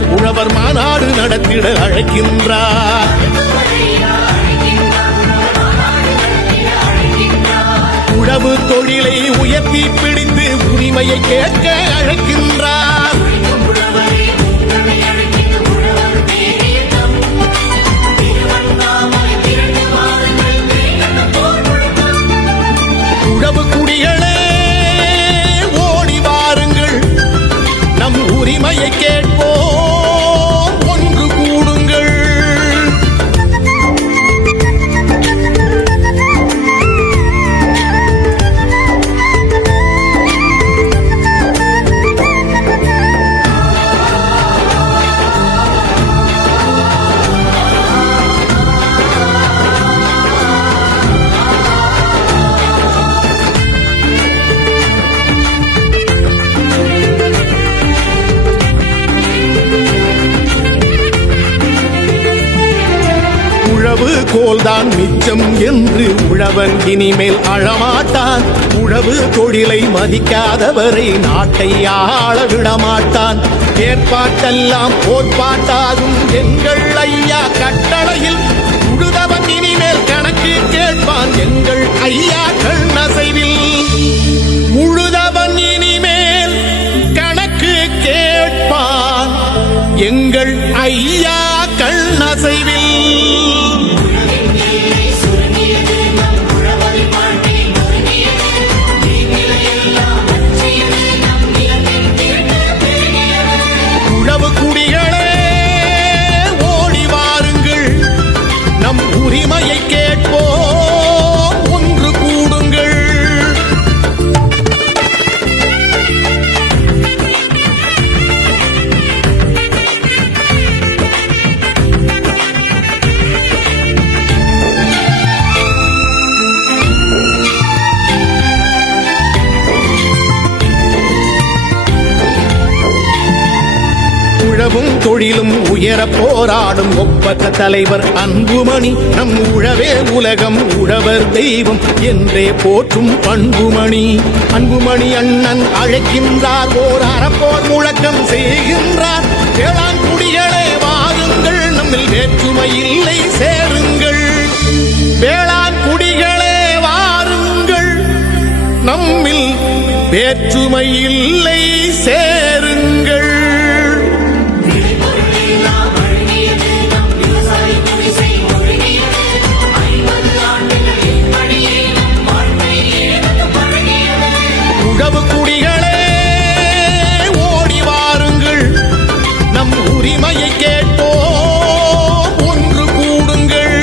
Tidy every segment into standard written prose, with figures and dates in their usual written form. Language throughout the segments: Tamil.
அழைக்கின்றார் உழவர் மாநாடு நடத்திட அழைக்கின்றார். உழவு தொழிலை உயர்த்தி பிடித்து உரிமையை கேட்க அழைக்கின்றார். உழவு குடிகளே ஓடி வாருங்கள், நம் உரிமையை கேட்போம், ஒன்று கூடுங்கள். உழவு கோல்தான் மிச்சம் என்று உழவன் இனிமேல் அழமாட்டான். உழவு தொழிலை மதிக்காதவரை நாட்டை ஆள விடமாட்டான். ஏற்பாட்டெல்லாம் போர்ப்பாட்டாகும் எங்கள் ஐயா கட்டளையில் உழுதவன் இனிமேல் கணக்கு கேட்பான் எங்கள் ஐயா கண்ணசைவில். உழுதவன் இனிமேல் கணக்கு கேட்பான் எங்கள் ஐயா கண்ணசைவில். உழவு குடிகளே ஓடி வாருங்கள், நம் உரிமையை கேட்போம், ஒன்று கூடுங்கள். உழவும் தொழிலும் உயர போராடும் ஒப்பற்ற தலைவர் அன்புமணி. நம் உழவே உலகம், உழவர் தெய்வம் என்றே போற்றும் பண்புமணி. அன்புமணி அண்ணன் அழைக்கின்றார், ஓர் அறப்போர் முழக்கம் செய்கின்றார். வேளாண்குடிகளே வாருங்கள், நம்மில் வேற்றுமை இல்லை சேருங்கள். வேளாண்குடிகளே வாருங்கள், நம்மில் வேற்றுமை இல்லை சேருங்கள். உழவு குடிகளே ஓடி வாருங்கள், நம் உரிமையை கேட்போம், ஒன்று கூடுங்கள்.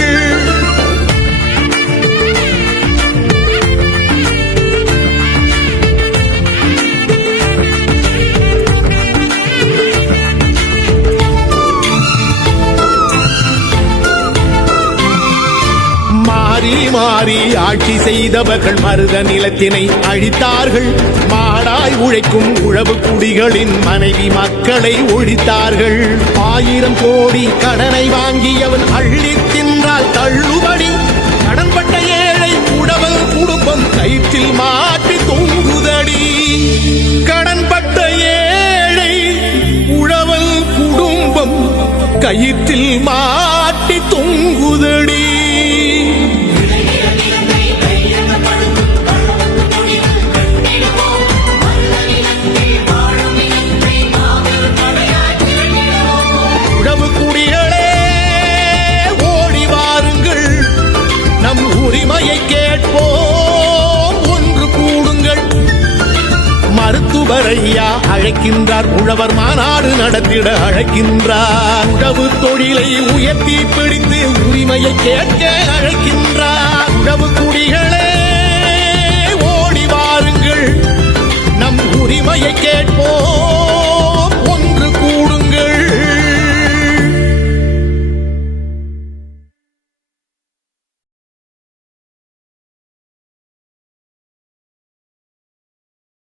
மாறி மாறி ஆட்சி செய்தவர்கள் மருத நிலத்தினை அழித்தார்கள். மாடாய் உழைக்கும் உழவு குடிகளின் மனைவி மக்களை ஒழித்தார்கள். 1000 கோடி கடனை வாங்கியவன் அள்ளி தின்றால் தள்ளுபடி. கடன்பட்ட ஏழை உழவன் குடும்பம் கயிற்றில் மாட்டி தொங்குதடி. கடன்பட்ட ஏழை உழவன் குடும்பம் கயிற்றில் மாட்டி தொங்குதடி. உழவு குடிகளே ஓடி வாருங்கள், நம் உரிமையை கேட்போம், ஒன்று கூடுங்கள். மருத்துவர் ஐயா அழைக்கின்றார், உழவர் மாநாடு நடத்திட அழைக்கின்றார். உழவு தொழிலை உயர்த்தி பிடித்து உரிமையை கேட்க அழைக்கின்றார். உழவு குடிகளே ஓடி வாருங்கள், நம் உரிமையை கேட்போம்,